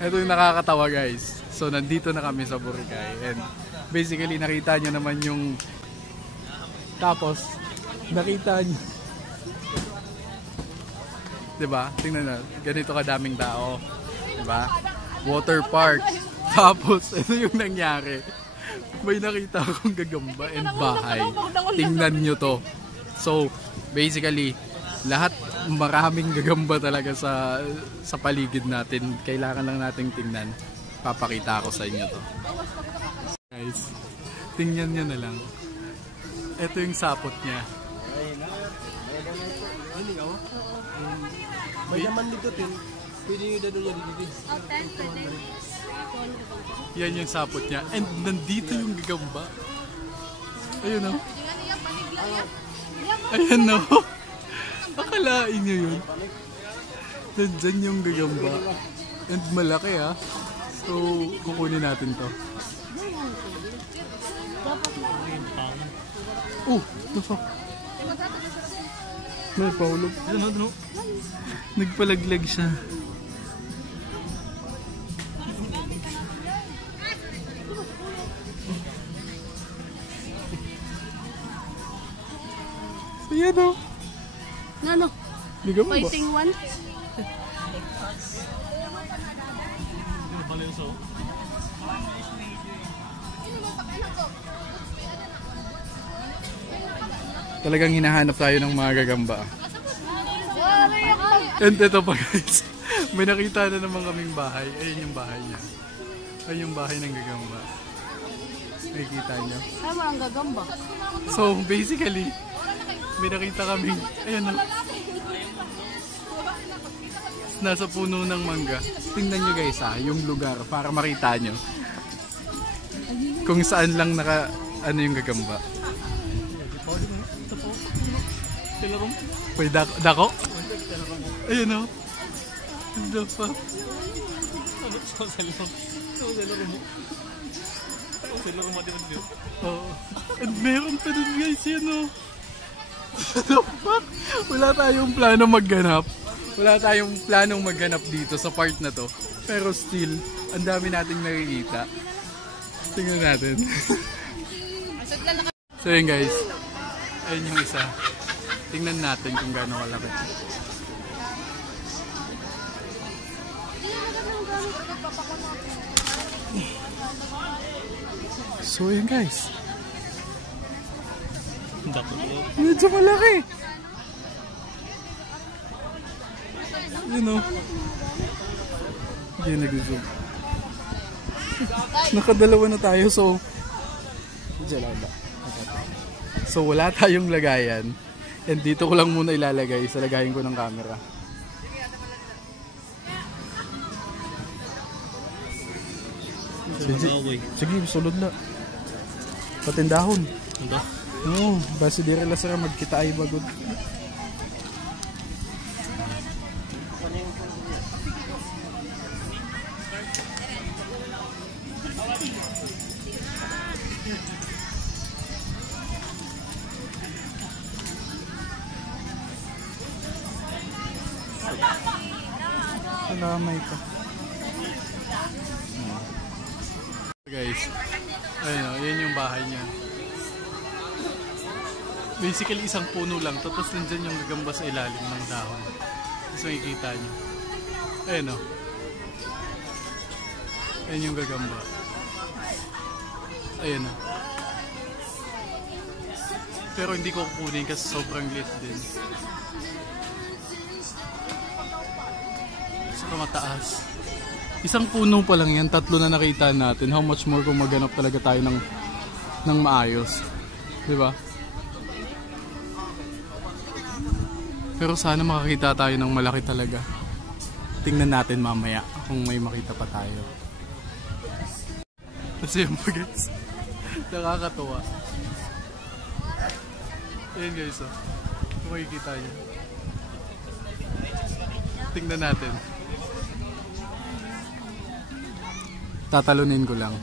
Ito yung nakakatawa guys. So nandito na kami sa Boracay and basically nakita nyo naman yung tapos nakita nyo diba? Tingnan na, ganito kadaming tao diba? Water park tapos ito yung nangyari, may nakita akong gagamba and bahay. Tingnan nyo to. So basically lahat maraming gagamba talaga sa paligid natin. Kailangan lang nating tingnan. Papakita ko sa inyo to. Guys, tingnan nyo na lang. Ito yung sapot niya. May naman dito tin. Pwede nyo dado niya dito. Yan yung sapot niya. And nandito yung gagamba. Ayun o. Ayan o. Akalain nyo yun. Nandyan yung gagamba. And malaki ha. So, kukunin natin to. Oh, nasa. May paulog. Ano? Nagpalaglag siya. Ayan o. Ano? Gagamba. Fighting one? Talagang hinahanap tayo ng mga gagamba. And ito pa guys, may nakita na naman kaming bahay. Ayun yung bahay niya. Ayun yung bahay ng gagamba. Nakikita niyo? Tama ang gagamba. So basically, may nakita kaming, ayan na. Nasa puno ng mangga. Tingnan nyo guys ha, yung lugar para makita nyo kung saan lang ano yung gagamba. Pwede dako? Ayun o. What the fuck? Oh. And meron pa din guys yan o. What the fuck? Wala tayong plano magganap. Wala tayong planong maghanap dito sa part na to. Pero still, ang dami nating nakikita. Tingnan natin. So yun guys. Ayun yung isa. Tingnan natin kung gaano kalaki. So yun guys. Medyo malaki. Yun o. Hindi nag-zoom. Nakadalawa na tayo so so wala tayong lagayan and dito ko lang muna ilalagay sa lagayin ko ng camera. Sige, sulod na patindahon. Oo, basi dire la sira magkita ay bagod. Salamay ka. Guys, ayun o, yan yung bahay niya. Basically isang puno lang, tapos nandyan yung gagamba sa ilalim ng dahon. Tapos makikita nyo. Ayun o. Ayun yung gagamba. Ayun o. Pero hindi ko kukunin kasi sobrang liit din. Saka mataas. Isang puno pa lang yan, 3 na nakita natin. How much more kung maghanap talaga tayo ng maayos. Diba? Pero sana makakita tayo ng malaki talaga. Tingnan natin mamaya kung may makita pa tayo. Kasi yung guys, nakakatuwa. Ayan guys, oh. Kung makikita nyo. Tingnan natin. Tatalunin ko lang.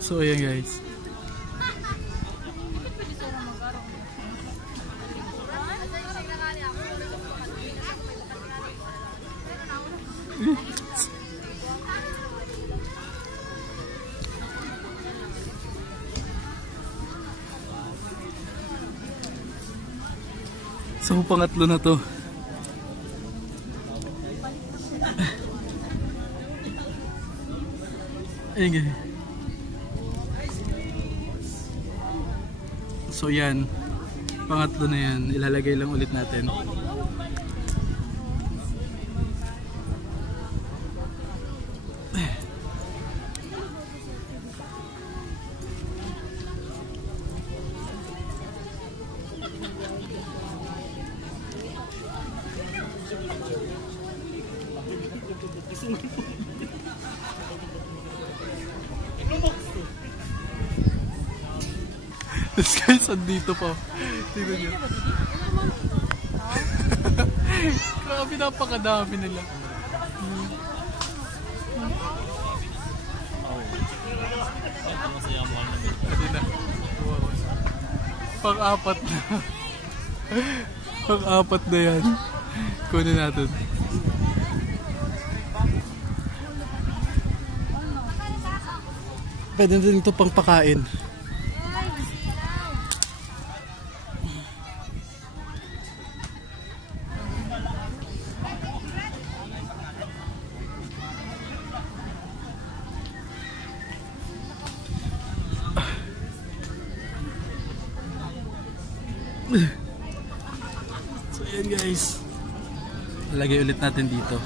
So ayan guys. So pangatlo na to. Ayun. So yan, pangatlo na yan, ilalagay lang ulit natin. This guys, andito pa. Tignan nyo. Grabe, napakadami nila. Pang-apat na. Pang-apat na yan. Kunin natin. Pwede din ito pang pakain. So yan guys, lagay ulit natin dito.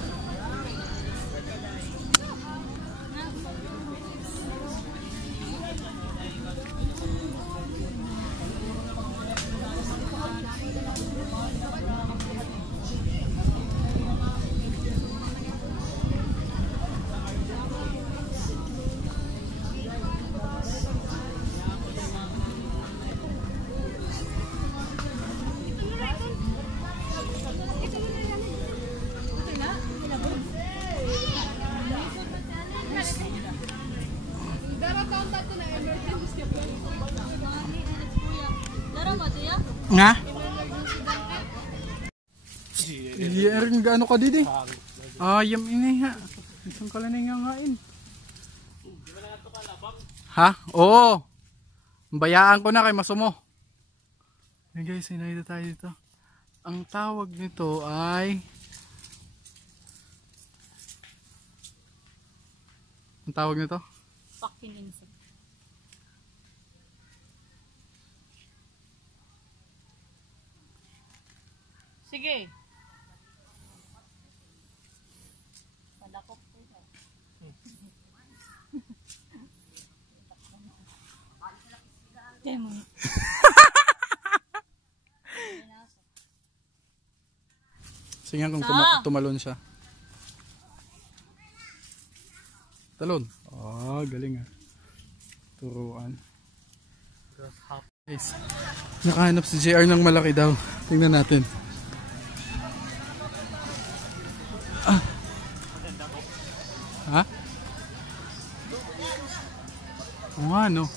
Nga? Iya, rin gaano ka didi? Yam ini ha. Isang kala na nga ngain. Ha? Oo. Bayaan ko na kay Masumo. Yan guys, hinahita tayo dito. Ang tawag nito ay... Ang tawag nito? Fucking insect. Sige. Padakop po ito. Kaya mo. Sige kung tumalon siya. Talon. Galing ah. Turuan. Guys, nakahanap si JR ng malaki daw. Tingnan natin. Ha? Oo nga no.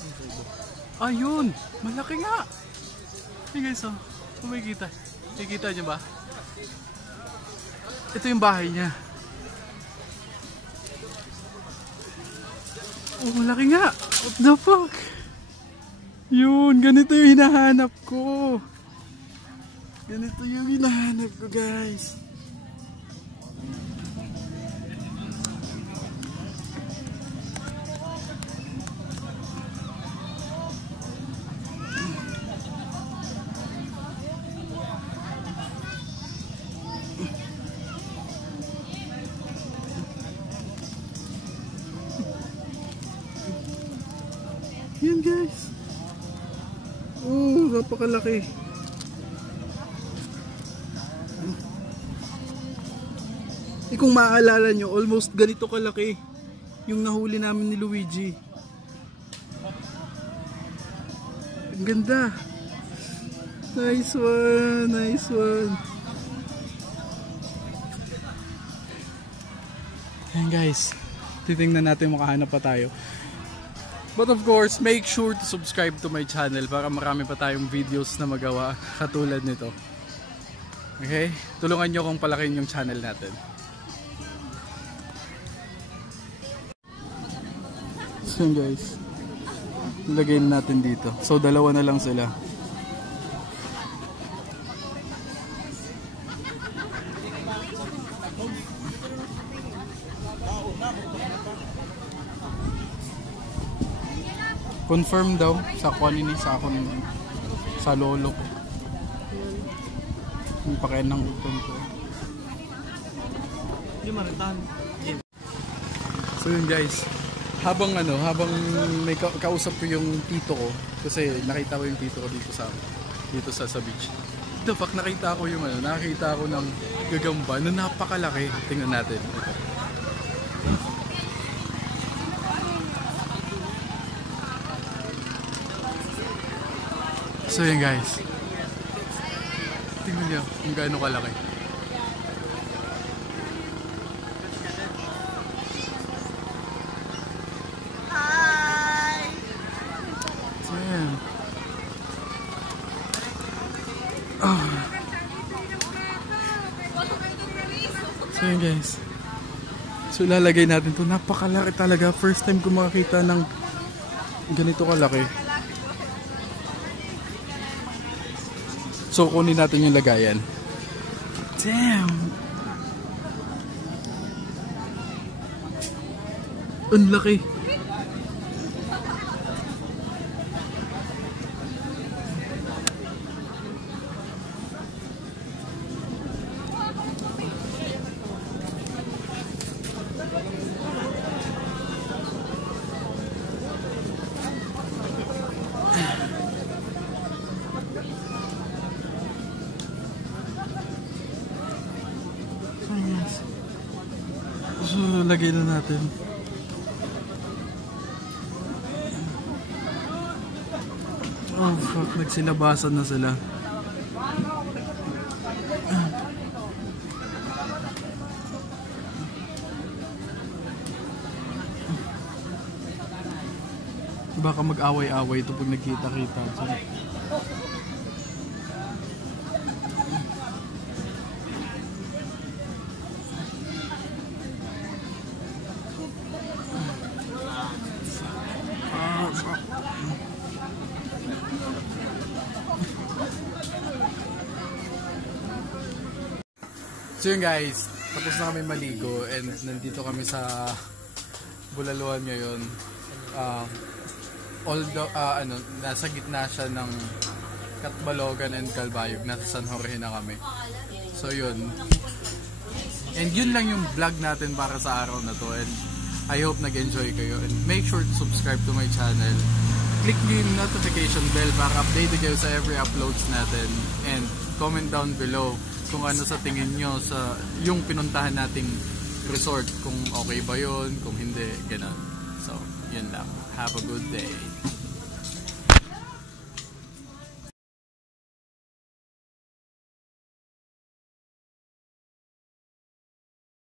Ayun, malaki nga. Hey guys, kumikita. Kikita niyo ba? Ito yung bahay niya. Oh, malaki nga. What the fuck? Yun, ganito yung hinahanap ko. Ganito yung hinahanap ko, guys. Yan guys. Oh, napakalaki. Kung maaalala nyo, almost ganito kalaki yung nahuli namin ni Luigi. Ang ganda. Nice one, nice one. Yan guys, titingnan natin makahanap pa tayo. But of course, make sure to subscribe to my channel para marami pa tayong videos na magawa katulad nito. Okay? Tulungan nyo kung palakin yung channel natin. So yun guys, ilagay natin dito. So dalawa na lang sila. Confirm daw sa kanini sa akong sa lolo ko. Yung pakain ng utong ko. Hindi maritahan. So yun guys, habang may kausap ko yung tito ko kasi nakita ko yung tito ko dito sa beach. The fuck, nakita ko yung nakita ko ng gagamba na napakalaki. Tingnan natin. Ito. So yun guys. Tingnan niyo kung gaano kalaki. So yun guys. So ilalagay natin to. Napakalaki talaga. First time ko makakita ng ganito kalaki. So kunin natin yung lagayan. Damn! Ang laki. So, lagay na natin. Oh fuck, nagsinabasan na sila. Baka mag-away-away ito pag nagkita-kita. So yun guys, tapos na kami maligo and nandito kami sa Bulaluhan ngayon. Although nasa gitna siya ng Catbalogan and Calbayog, nasa San Jorge na kami. So yun. And yun lang yung vlog natin para sa araw na to, and I hope nag-enjoy kayo, and make sure to subscribe to my channel. Click nyo yung notification bell para updated kayo sa every uploads natin, and comment down below kung ano sa tingin nyo sa yung pinuntahan nating resort, kung okay ba yun, kung hindi, gano'n. So, yun lang. Have a good day.